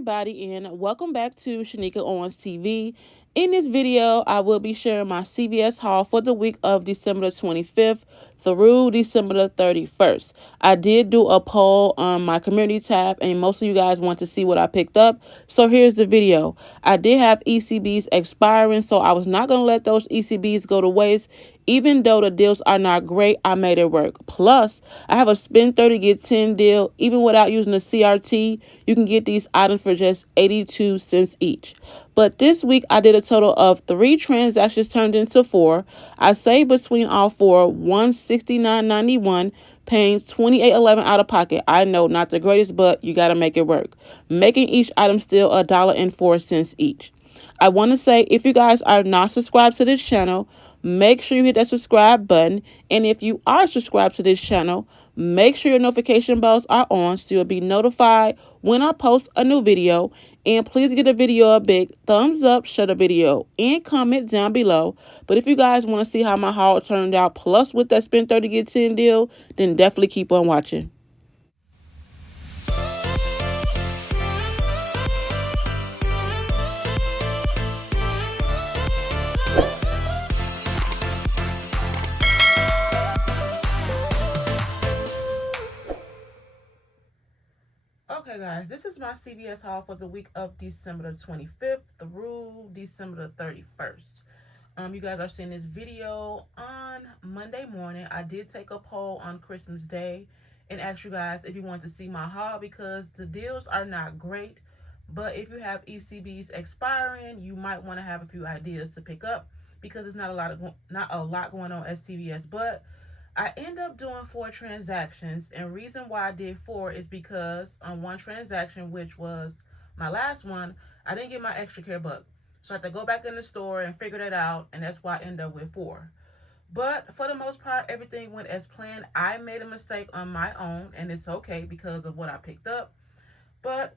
everybody, and welcome back to Shanika Owens TV. In this video, I will be sharing my CVS haul for the week of December the 25th through December the 31st. I did do a poll on my community tab, and most of you guys want to see what I picked up. So here's the video. I did have ECB'S expiring, so I was not going to let those ECB'S go to waste. Even though the deals are not great, I made it work. Plus, I have a spend 30 get 10 deal. Even without using the CRT, you can get these items for just 82 cents each. But this week, I did a total of 3 transactions turned into 4. I saved between all 4 $169.91, paying $28.11 out of pocket. I know, not the greatest, but you got to make it work. Making each item still $1.04 each. I want to say, if you guys are not subscribed to this channel, make sure you hit that subscribe button. And if you are subscribed to this channel, make sure your notification bells are on so you'll be notified when I post a new video. And please give the video a big thumbs up, share the video, and comment down below. But if you guys want to see how my haul turned out, plus with that spend 30 get 10 deal, then definitely keep on watching. Okay guys, this is my CVS haul for the week of December the 25th through December the 31st. You guys are seeing this video on Monday morning. I did take a poll on Christmas Day and asked you guys if you want to see my haul because the deals are not great. But if you have ECB'S expiring, you might want to have a few ideas to pick up because it's not a lot going on at CVS. But I end up doing 4 transactions, and reason why I did 4 is because on one transaction, which was my last one, I didn't get my extra care buck. So I had to go back in the store and figure that out, and that's why I ended up with 4. But for the most part, everything went as planned. I made a mistake on my own, and it's okay because of what I picked up. But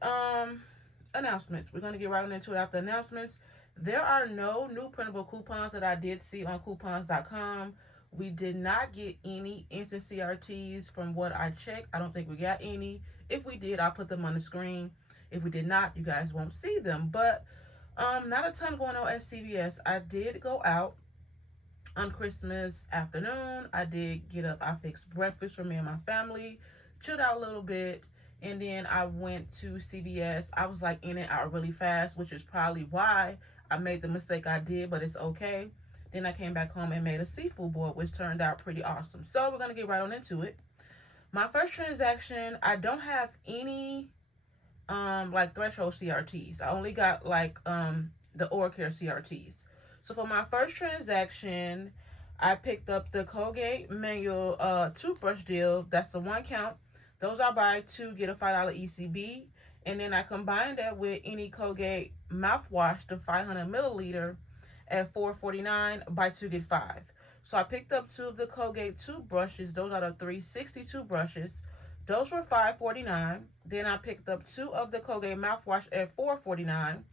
announcements. We're going to get right on into it after announcements. There are no new printable coupons that I did see on coupons.com. We did not get any instant CRTs from what I checked. I don't think we got any. If we did, I'll put them on the screen. If we did not, you guys won't see them. But not a ton going on at CVS. I did go out on Christmas afternoon. I did get up. I fixed breakfast for me and my family. Chilled out a little bit. And then I went to CVS. I was like in and out really fast, which is probably why I made the mistake I did, but it's okay. Then I came back home and made a seafood boil, which turned out pretty awesome. So we're going to get right on into it. My first transaction, I don't have any like threshold CRTs. I only got like the oral care CRTs. So for my first transaction, I picked up the Colgate manual toothbrush deal. That's the 1 count. Those are buy 2, get a $5 ECB. And then I combined that with any Colgate mouthwash, the 500 milliliter, at $4.49, buy 2 get 5. So I picked up 2 of the Colgate toothbrushes. Those are the 362 brushes. Those were $5.49. Then I picked up 2 of the Colgate mouthwash at $4.49.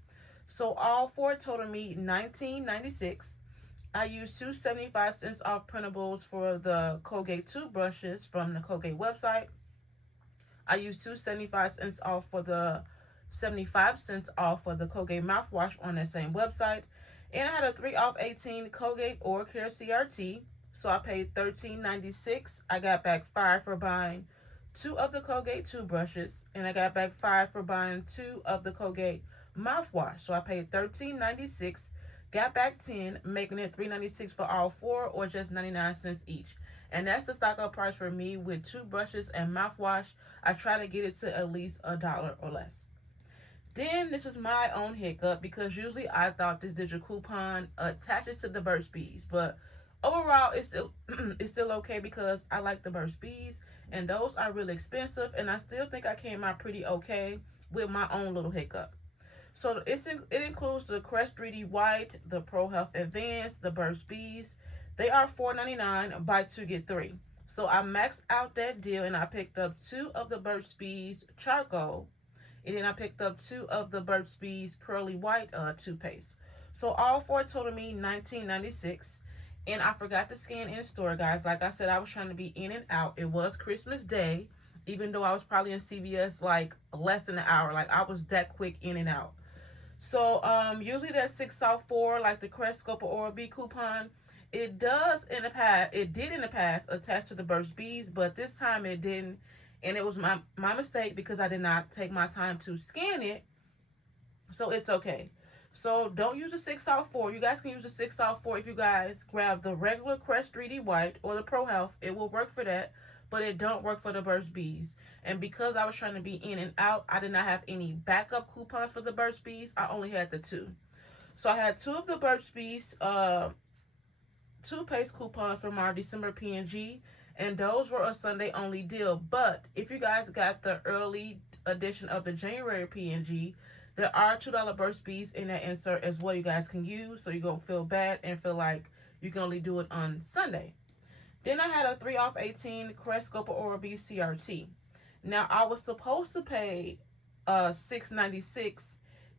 So all 4 totaled me $19.96. I used 2 75-cents off printables for the Colgate toothbrushes from the Colgate website. I used 2 75-cents off for the 75-cents off for the Colgate mouthwash on that same website. And I had a 3 off 18 Colgate Oral Care CRT. So I paid $13.96. I got back 5 for buying 2 of the Colgate toothbrushes. And I got back 5 for buying 2 of the Colgate mouthwash. So I paid $13.96. Got back 10, making it $3.96 for all 4, or just 99 cents each. And that's the stock up price for me with toothbrushes and mouthwash. I try to get it to at least $1 or less. Then this is my own hiccup because usually I thought this digital coupon attaches to the Burt's Bees, but overall it's still okay because I like the Burt's Bees and those are really expensive, and I still think I came out pretty okay with my own little hiccup. So it includes the Crest 3D White, the Pro Health Advanced, the Burt's Bees. They are $4.99, buy 2 get 3. So I maxed out that deal and I picked up 2 of the Burt's Bees Charcoal. And then I picked up 2 of the Burt's Bees Pearly White toothpaste. So all 4 totaled me $19.96. And I forgot to scan in store, guys. Like I said, I was trying to be in and out. It was Christmas Day. even though I was probably in CVS like less than an hour. Like, I was that quick in and out. So usually that 6 off 4, like the Crest Scope or Oral-B coupon, it did in the past attach to the Burt's Bees, but this time it didn't. And it was my mistake because I did not take my time to scan it. So it's okay. So don't use the 6 off 4. You guys can use the 6 off 4 if you guys grab the regular Crest 3D White or the Pro Health. It will work for that, but it don't work for the Burt's Bees. And because I was trying to be in and out, I did not have any backup coupons for the Burt's Bees. I only had the 2. So I had 2 of the Burt's Bees toothpaste coupons from our December P&G, and those were a Sunday only deal. But if you guys got the early edition of the January P&G, there are $2 Burt's Bees in that insert as well you guys can use, so you don't feel bad and feel like you can only do it on Sunday. Then I had a 3 off 18 Crest Scope Oral-B CRT. Now, I was supposed to pay $6.96,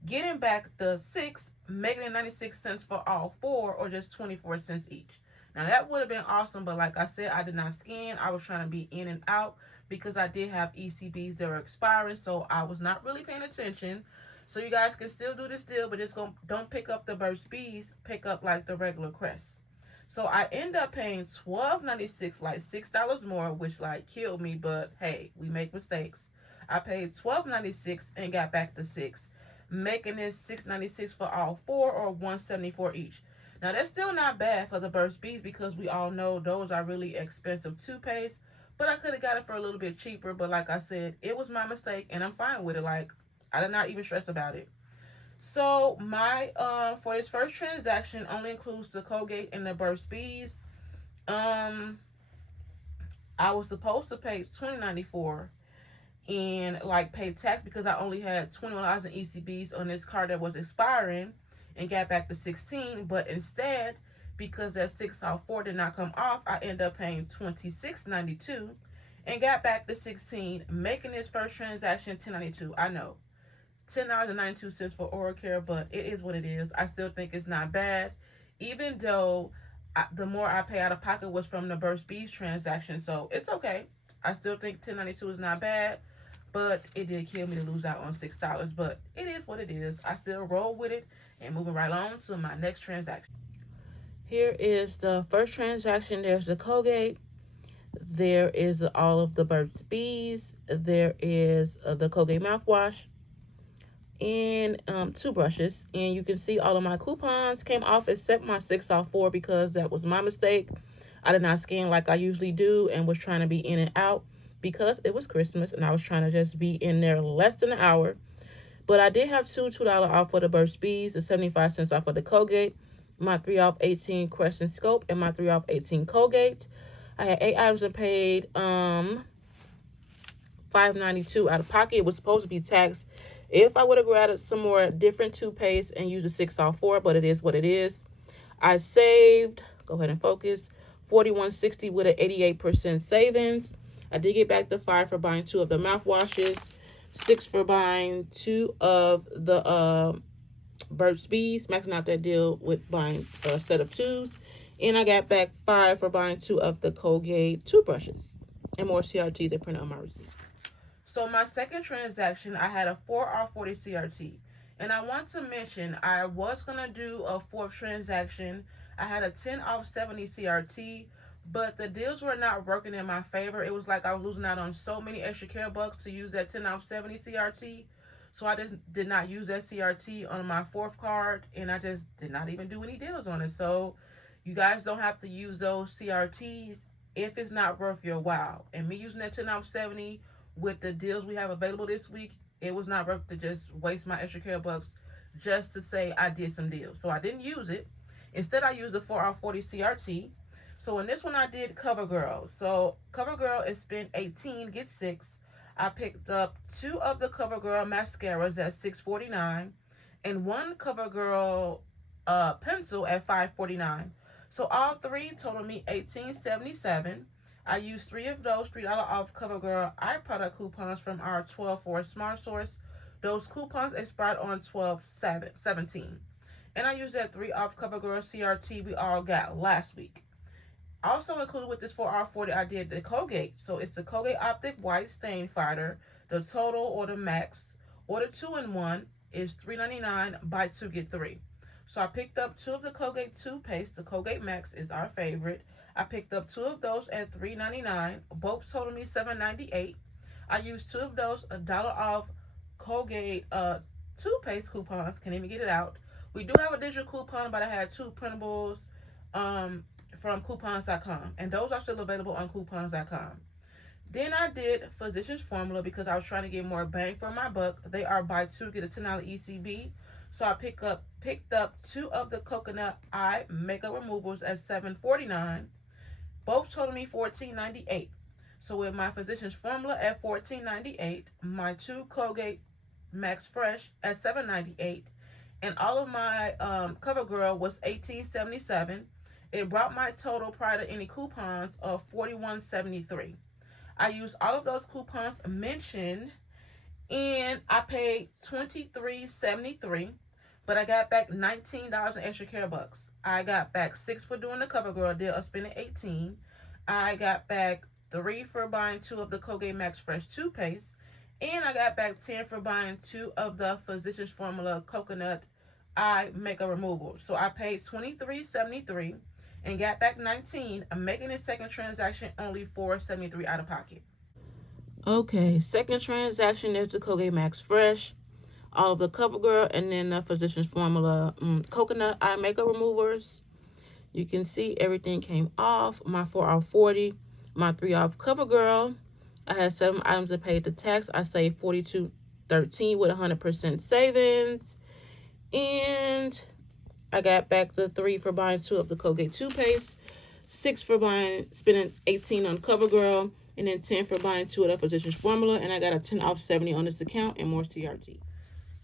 getting back the 6, making it 96 cents for all 4, or just 24 cents each. Now, that would have been awesome, but like I said, I did not scan. I was trying to be in and out because I did have ECB'S that were expiring, so I was not really paying attention. So you guys can still do this deal, but just don't pick up the Burt's Bees. Pick up like the regular Crest. So I end up paying $12.96, like $6 more, which like killed me. But hey, we make mistakes. I paid $12.96 and got back the 6, making it $6.96 for all 4, or $1.74 each. Now that's still not bad for the Burt's Bees because we all know those are really expensive toothpaste. But I could have got it for a little bit cheaper. But like I said, it was my mistake, and I'm fine with it. Like, I did not even stress about it. So my for this first transaction only includes the Colgate and the Burt's Bees. I was supposed to pay $20.94 and like pay tax because I only had $21 in ECB'S on this card that was expiring, and got back to $16. But instead, because that 6 off 4 did not come off, I ended up paying $26.92 and got back to $16, making this first transaction $10.92. I know, $10.92 for oral care, but it is what it is. I still think it's not bad, even though the more I pay out of pocket was from the Burt's Bees transaction. So it's okay. I still think $10.92 is not bad, but it did kill me to lose out on $6. But it is what it is. I still roll with it and moving right on to my next transaction. Here is the first transaction. There's the Colgate. There is all of the Burt's Bees. There is the Colgate mouthwash and 2 brushes. And you can see all of my coupons came off except my 6 off 4 because that was my mistake. I did not scan like I usually do and was trying to be in and out because it was Christmas and I was trying to just be in there less than an hour. But I did have $2 off for the Burt's Bees, the 75 cents off for the Colgate, my 3 off 18 Crest and Scope, and my 3 off 18 Colgate. I had 8 items and paid $5.92 out of pocket. It was supposed to be taxed if I would have grabbed some more different toothpaste and used a 6 off 4, but it is what it is. I saved, go ahead and focus, $41.60 with an 88% savings. I did get back the 5 for buying 2 of the mouthwashes, 6 for buying 2 of the Burt's Bees, maxing out that deal with buying a set of 2s. And I got back 5 for buying 2 of the Colgate toothbrushes and more CRT that printed on my receipt. So my second transaction, I had a 4 off 40 CRT. And I want to mention, I was going to do a 4th transaction. I had a 10 off 70 CRT, but the deals were not working in my favor. It was like I was losing out on so many extra care bucks to use that 10 off 70 CRT. So I just did not use that CRT on my 4th card, and I just did not even do any deals on it. So you guys don't have to use those CRTs if it's not worth your while. And me using that 10 off 70 with the deals we have available this week, it was not worth to just waste my extra care bucks just to say I did some deals. So I didn't use it. Instead, I used the 4 off 40 CRT. So in this one, I did CoverGirl. So CoverGirl is spend 18, get 6. I picked up 2 of the CoverGirl mascaras at $6.49 and 1 CoverGirl pencil at $5.49. So all 3 totaled me $18.77. I used 3 of those $3 off CoverGirl eye product coupons from our 12 for Smart Source. Those coupons expired on 12/17. And I used that 3 off CoverGirl CRT we all got last week. Also included with this 4R40, I did the Colgate. So it's the Colgate Optic White Stain Fighter. The total or the max or the 2-in-1 is $3.99. Buy 2 get 3. So I picked up 2 of the Colgate toothpaste. The Colgate Max is our favorite. I picked up 2 of those at $3.99. Both totaled me $7.98. I used 2 of those $1 off Colgate toothpaste coupons. Can't even get it out. We do have a digital coupon, but I had 2 printables from coupons.com, and those are still available on coupons.com. Then I did Physicians Formula because I was trying to get more bang for my buck. They are buy 2 get a $10 ECB. So I picked up 2 of the coconut eye makeup removals at $7.49. Both totaled me $14.98. So with my Physicians Formula at $14.98, my 2 Colgate Max Fresh at $7.98, and all of my CoverGirl was $18.77. It brought my total prior to any coupons of $41.73. I used all of those coupons mentioned, and I paid $23.73, but I got back $19 in extra care bucks. I got back 6 for doing the CoverGirl deal of spending $18. I got back 3 for buying 2 of the Colgate Max Fresh toothpaste, and I got back 10 for buying 2 of the Physicians Formula coconut eye makeup removal. So I paid $23.73 and got back $19. I'm making this second transaction only $4.73 out of pocket. Okay, second transaction is the Colgate Max Fresh, all of the CoverGirl, and then the Physicians Formula coconut eye makeup removers. You can see everything came off. My 4R40, my 3 off CoverGirl. I had 7 items that paid the tax. I saved $42.13 with 100% savings. And I got back the 3 for buying 2 of the Colgate toothpaste, 6 for spending $18 on CoverGirl, and then 10 for buying 2 of the Physicians Formula, and I got a 10 off 70 on this account and more CRT.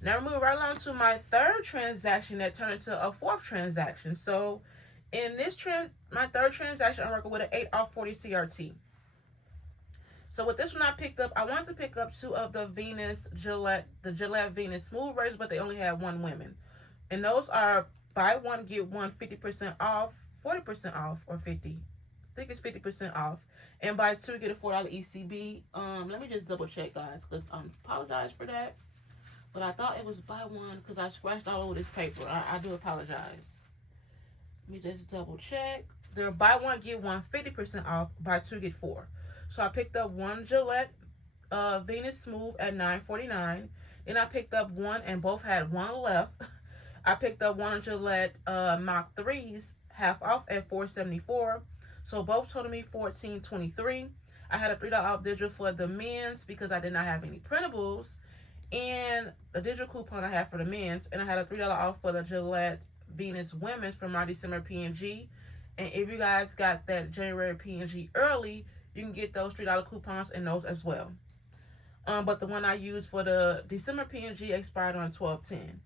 Now we're moving right along to my third transaction that turned into a fourth transaction. So in this my third transaction, I'm working with an 8 off 40 CRT. So with this one I picked up, I wanted to pick up 2 of the Gillette Venus Smooth Razors, but they only had 1 women. And those are buy 1, get 1 50% off, 40% off, or 50. I think it's 50% off. And buy 2, get a $4 ECB. Let me just double check, guys, because I apologize for that. But I thought it was buy 1 because I scratched all over this paper. I do apologize. Let me just double check. They're buy 1, get 1 50% off, buy 2, get 4. So I picked up 1 Gillette Venus Smooth at $9.49. Then I picked up 1, and both had 1 left. I picked up 1 Gillette Mach 3s, half off at $4.74. So both totaled me $14.23. I had a $3 off digital for the men's because I did not have any printables, and a digital coupon I had for the men's, and I had a $3 off for the Gillette Venus Women's from my December P&G. And if you guys got that January P&G early, you can get those $3 coupons and those as well. But the one I used for the December P&G expired on 12/10.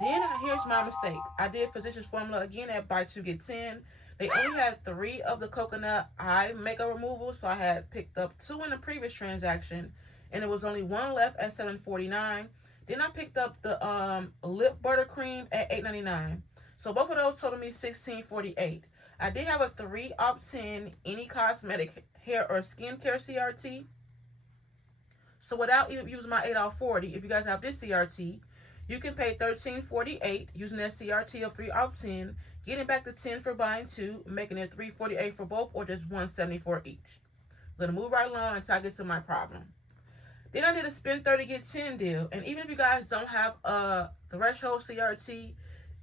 Then here's my mistake. I did Physicians Formula again at buy 2 get 10. They only had 3 of the coconut eye makeup removal, so I had picked up 2 in the previous transaction, and there was only 1 left at $7.49. Then I picked up the lip buttercream at $8.99. So both of those totaled me $16.48. I did have a 3 off 10 any cosmetic hair or skincare CRT. So without even using my 8 off 40, if you guys have this CRT, you can pay $13.48 using that CRT of 3 off 10, getting back the 10 for buying 2, making it $3.48 for both, or just $1.74 each. I'm going to move right along until I get to my problem. Then I did a spend 30 get 10 deal, and even if you guys don't have a threshold CRT,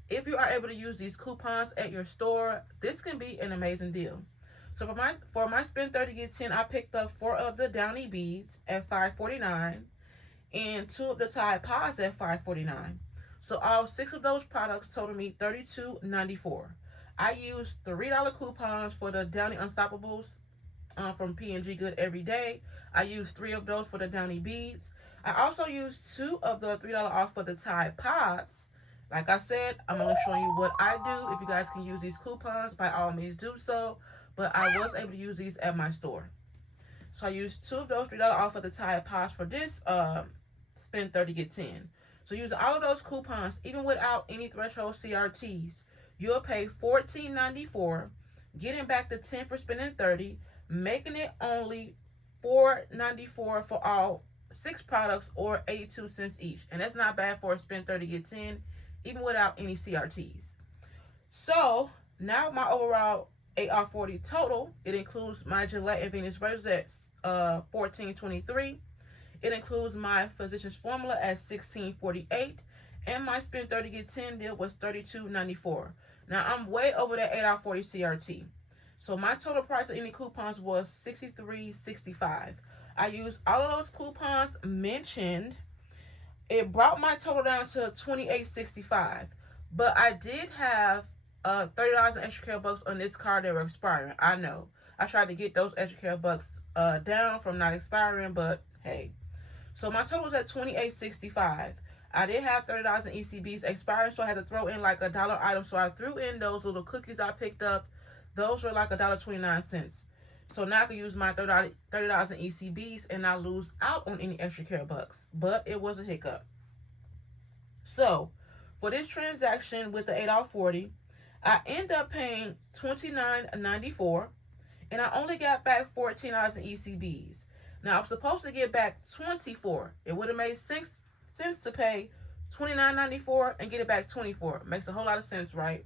if you are able to use these coupons at your store, this can be an amazing deal. So for my spend 30 get 10, I picked up 4 of the Downy beads at $5.49 and 2 of the Tide Pods at $5.49. So all 6 of those products totaled me $32.94. I used $3 coupons for the Downy Unstoppables from P&G Good Every Day. I used 3 of those for the Downy beads. I also used 2 of the $3 off for the Tide Pods. Like I said, I'm only showing you what I do. If you guys can use these coupons, by all means do so. But I was able to use these at my store. So I used 2 of those $3 off of the Tide Pods for this spend 30 get 10. So using all of those coupons, even without any threshold CRTs, you'll pay $14.94 getting back the 10 for spending 30, making it only $4.94 for all 6 products, or 82 cents each. And that's not bad for a spend 30 get 10, even without any CRTs. So now my overall AR40 total, it includes my Gillette and Venus razors at $14.23. It includes my Physicians Formula at $16.48, and my spend 30 get 10 deal was $32.94. Now I'm way over that AR40 CRT. So my total price of any coupons was $63.65. I used all of those coupons mentioned. It brought my total down to $28.65. But I did have $30 in extra care bucks on this card that were expiring. I know. I tried to get those extra care bucks down from not expiring, but hey. So my total was at $28.65. I did have $30 in ECB'S expiring, so I had to throw in like $1 item. So I threw in those little cookies I picked up. Those were like $1.29. So now I can use my $30 in ECB'S and not lose out on any extra care bucks. But it was a hiccup. So for this transaction with the $8.40, I end up paying $29.94, and I only got back $14 in ECB'S. Now I was supposed to get back $24. It would have made sense to pay $29.94 and get it back $24. Makes a whole lot of sense, right?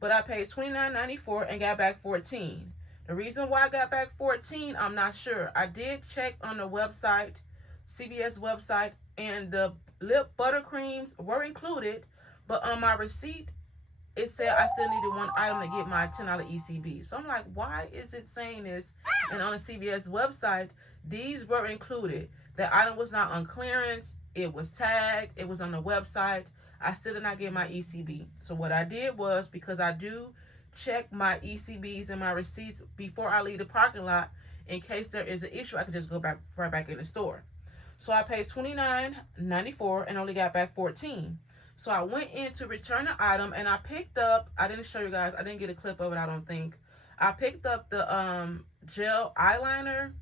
But I paid $29.94 and got back $14. The reason why I got back $14, I'm not sure. I did check on the website, CVS website, and the lip buttercreams were included, but on my receipt, it said I still needed one item to get my $10 ECB. So I'm like, why is it saying this? And on the CVS website, these were included. The item was not on clearance. It was tagged. It was on the website. I still did not get my ECB. So what I did was, because I do check my ECBs and my receipts before I leave the parking lot, in case there is an issue, I can just go right back in the store. So I paid $29.94 and only got back $14. So I went in to return the item, and I picked up, I didn't show you guys, I didn't get a clip of it, I don't think. I picked up the gel eyeliner,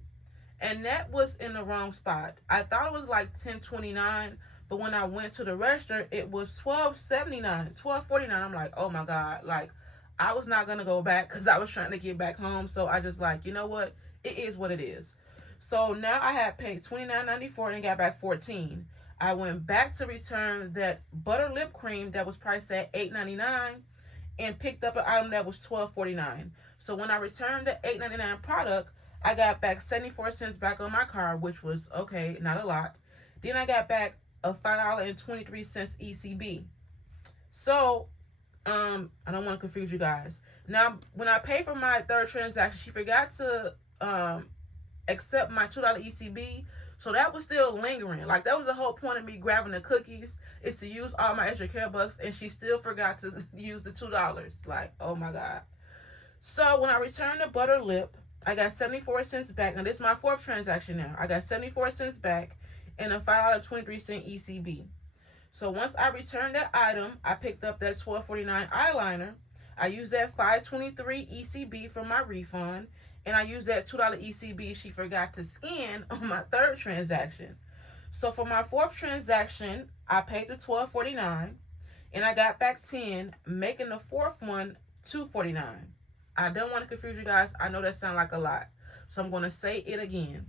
and that was in the wrong spot. I thought it was like $10.29, but when I went to the register, it was $12.79, $12.49. I'm like, oh my God, like, I was not going to go back because I was trying to get back home. So I just like, you know what? It is what it is. So now I had paid $29.94 and got back $14. I went back to return that butter lip cream that was priced at $8.99 and picked up an item that was $12.49. So when I returned the $8.99 product, I got back 74 cents back on my card, which was okay, not a lot. Then I got back a $5.23 ECB. So I don't want to confuse you guys. Now, when I paid for my third transaction, she forgot to accept my $2 ECB. So that was still lingering. Like, that was the whole point of me grabbing the cookies, is to use all my extra care bucks, and she still forgot to use the $2. Like, oh my God. So when I returned the butter lip, I got 74 cents back. Now, this is my fourth transaction now. I got 74 cents back and a $5.23 ECB. So once I returned that item, I picked up that $12.49 eyeliner. I used that $5.23 ECB for my refund, and I used that $2 ECB she forgot to scan on my third transaction. So for my fourth transaction, I paid the $12.49, and I got back $10, making the fourth one $2.49. I don't want to confuse you guys. I know that sounds like a lot, so I'm going to say it again.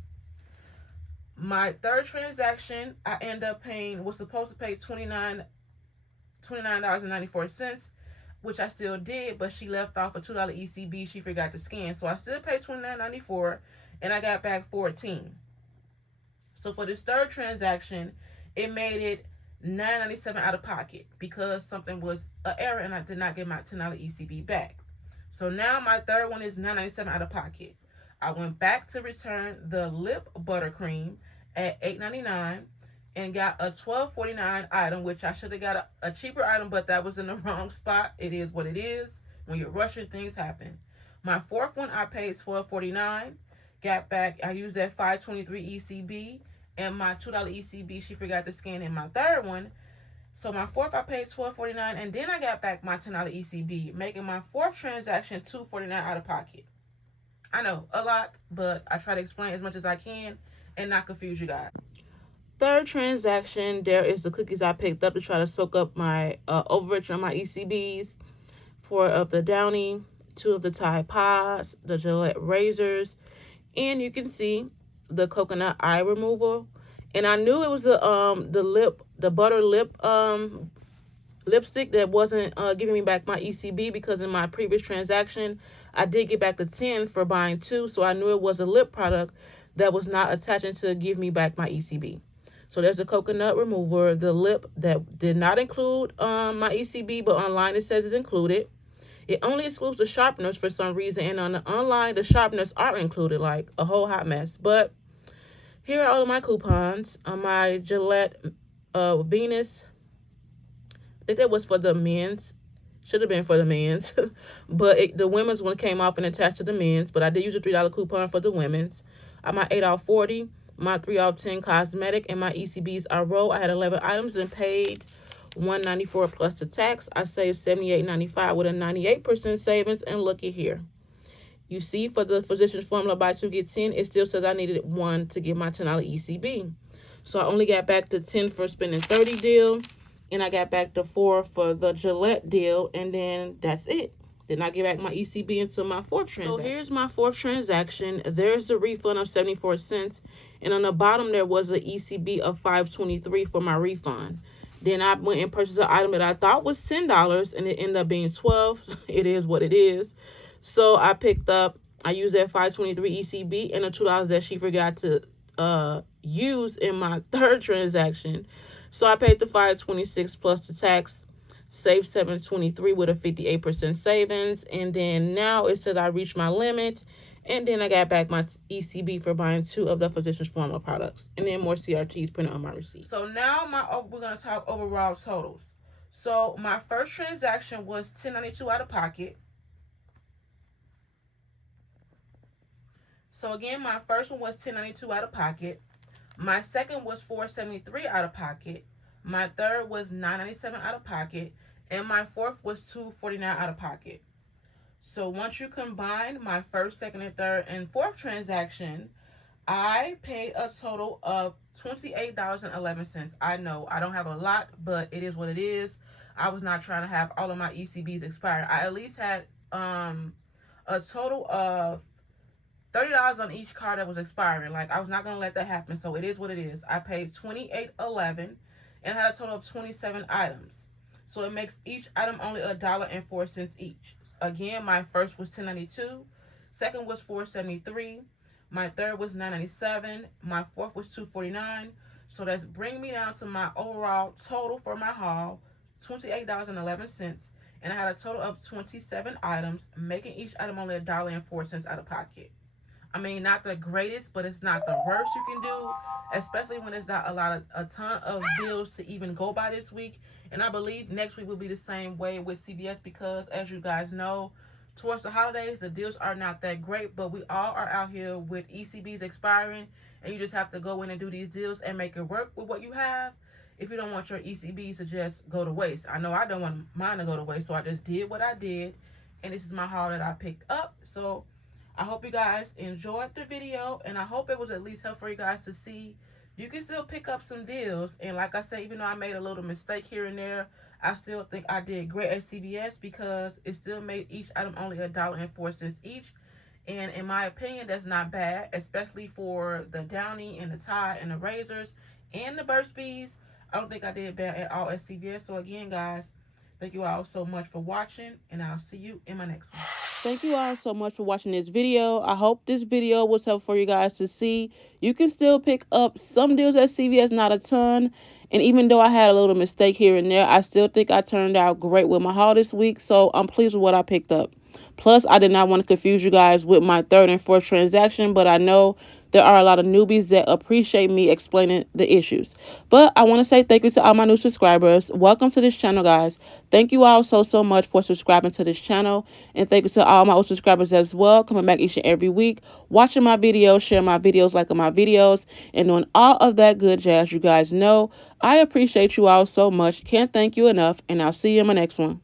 My third transaction, I end up paying, was supposed to pay $29.94, which I still did, but she left off a $2 ECB she forgot to scan. So I still paid $29.94, and I got back $14. So for this third transaction, it made it $9.97 out of pocket because something was an error and I did not get my $10 ECB back. So now my third one is $9.97 out of pocket. I went back to return the lip buttercream at $8.99 and got a $12.49 item, which I should have got a cheaper item, but that was in the wrong spot. It is what it is. When you're rushing, things happen. My fourth one, I paid $12.49. Got back, I used that $5.23 ECB and my $2 ECB she forgot to scan in my third one. So my fourth, I paid $12.49, and then I got back my $10 ECB, making my fourth transaction $2.49 out of pocket. I know, a lot, but I try to explain as much as I can and not confuse you guys. Third transaction, there is the cookies I picked up to try to soak up my overage on my ECBs for of the Downy. 2 of the Tide Pods, the Gillette razors, and you can see the coconut eye removal. And I knew it was the butter lip lipstick that wasn't giving me back my ECB, because in my previous transaction I did get back the 10 for buying 2, so I knew it was a lip product that was not attaching to give me back my ECB. So there's the coconut remover, the lip that did not include my ECB, but online it says it's included. It only excludes the sharpeners for some reason, and on the online the sharpeners are included, like a whole hot mess. But here are all of my coupons. On my Gillette Venus, I think that was for the men's. Should have been for the men's. But the women's one came off and attached to the men's. But I did use a $3 coupon for the women's. On my 8 off 40, my 3 off 10 cosmetic, and my ECB's I roll. I had 11 items and paid $194 plus the tax. I saved $78.95 with a 98% savings. And looky here. You see, for the Physicians Formula buy 2 get 10, it still says I needed 1 to get my $10 ECB. So I only got back the 10 for spending 30 deal, and I got back the 4 for the Gillette deal, and then that's it. Did not get back my ECB until my 4th transaction. So here's my 4th transaction. There's a refund of 74 cents, and on the bottom there was an ECB of $5.23 for my refund. Then I went and purchased an item that I thought was $10, and it ended up being $12. It is what it is. So I used that $5.23 ECB and the $2 that she forgot to use in my 3rd transaction. So I paid the $5.26 plus the tax, saved $7.23 with a 58% savings. And then now it says I reached my limit. And then I got back my ECB for buying 2 of the Physicians Formula products. And then more CRTs printed on my receipt. So now we're going to talk overall totals. So my first transaction was $10.92 out of pocket. So again, my first one was $10.92 out of pocket. My second was $4.73 out of pocket. My third was $9.97 out of pocket. And my 4th was $2.49 out of pocket. So once you combine my 1st, 2nd, and 3rd, and 4th transaction, I paid a total of $28.11. I know I don't have a lot, but it is what it is. I was not trying to have all of my ECBs expired. I at least had a total of $30 on each card that was expiring. Like, I was not going to let that happen. So it is what it is. I paid $28.11 and had a total of 27 items. So it makes each item only $1.04 each. Again, my first was $10.92. Second was $4.73. My third was $9.97. My 4th was $2.49. So that's bringing me down to my overall total for my haul, $28.11. And I had a total of 27 items, making each item only $1.04 out of pocket. I mean, not the greatest, but it's not the worst you can do, especially when there's not a ton of deals to even go by this week. And I believe next week will be the same way with CVS, because as you guys know, towards the holidays, the deals are not that great, but we all are out here with ECBs expiring, and you just have to go in and do these deals and make it work with what you have if you don't want your ECBs to just go to waste. I know I don't want mine to go to waste, so I just did what I did, and this is my haul that I picked up. So I hope you guys enjoyed the video, and I hope it was at least helpful for you guys to see you can still pick up some deals. And like I said, even though I made a little mistake here and there, I still think I did great at CVS, because it still made each item only $1.04 each. And in my opinion, that's not bad, especially for the Downy and the Tide and the razors and the Burt's Bees. I don't think I did bad at all at CVS. So again, guys, thank you all so much for watching, and I'll see you in my next one. Thank you all so much for watching this video. I hope this video was helpful for you guys to see. You can still pick up some deals at CVS, not a ton. And even though I had a little mistake here and there, I still think I turned out great with my haul this week. So I'm pleased with what I picked up. Plus, I did not want to confuse you guys with my 3rd and 4th transaction, but I know there are a lot of newbies that appreciate me explaining the issues. But I want to say thank you to all my new subscribers. Welcome to this channel, guys. Thank you all so much for subscribing to this channel. And thank you to all my old subscribers as well, coming back each and every week, watching my videos, sharing my videos, liking my videos, and doing all of that good jazz. You guys know I appreciate you all so much. Can't thank you enough, and I'll see you in my next one.